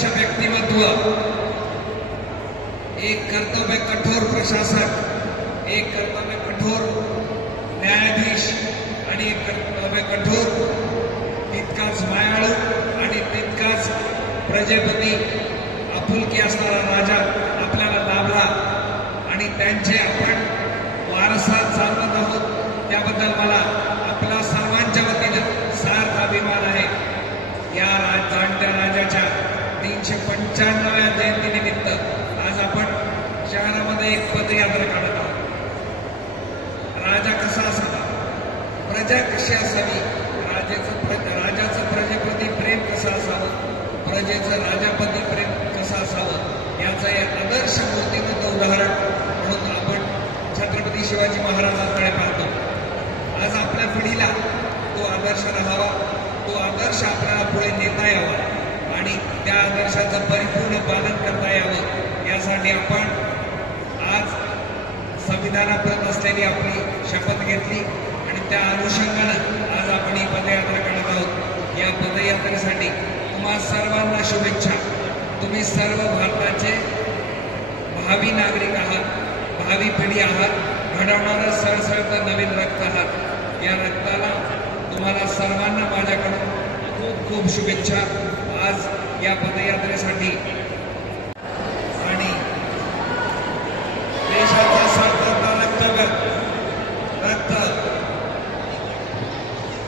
आदर्श व्यक्तिमत्व एक कर्तव्य कठोर प्रशासक एक कर्तव्य कठोर न्यायाधीश आणि एक कर्तव्य कठोर तितकाच मायाळू आणि तितकाच प्रजेपती आपुलकी असणारा राजा आपल्याला लाभला आणि त्यांचे आपण वारसा चालवत आहोत त्याबद्दल मला पंच्याण्णव्या जयंतीनिमित्त आज आपण शहरामध्ये एक पदयात्रा काढत आहोत. राजा कसा असावा? प्रजा कशी असावी? राजाचं प्र राजाचं प्रजेप्रती प्रेम कसं असावं? प्रजेचं राजापती प्रेम कसं असावं? याचं या आदर्श मूर्तिमंत उदाहरण म्हणून आपण छत्रपती शिवाजी महाराजांकडे पाहतो. आज आपल्या पिढीला तो आदर्श राहावा तो आदर्श आपल्याला पुढे नेता यावा आणि त्या त्याचं परिपूर्ण पालन करता यावं. यासाठी आपण आज संविधानाप्रत असलेली आपली शपथ घेतली आणि त्या अनुषंगानं आज आपण ही पदयात्रा करत आहोत. या पदयात्रेसाठी तुम्हा सर्वांना शुभेच्छा. तुम्ही सर्व भारताचे भावी नागरिक आहात भावी पिढी आहात घडवणारं सळसळतं नवीन रक्त आहात. या रक्ताला तुम्हाला सर्वांना माझ्याकडून खूप खूप शुभेच्छा. या पदयात्रेसाठी. आणि देशाचा सर्वत्र रक्त रक्त.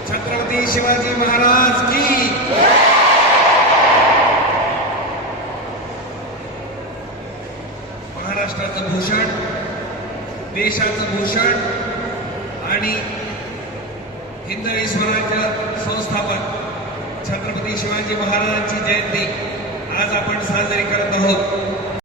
छत्रपती शिवाजी महाराज की महाराष्ट्राचं भूषण देशाचं भूषण आणि हिंदवी स्वराज्य संस्थापक छत्रपती शिवाजी महाराजांची जयंती आज आपण साजरी करत आहोत.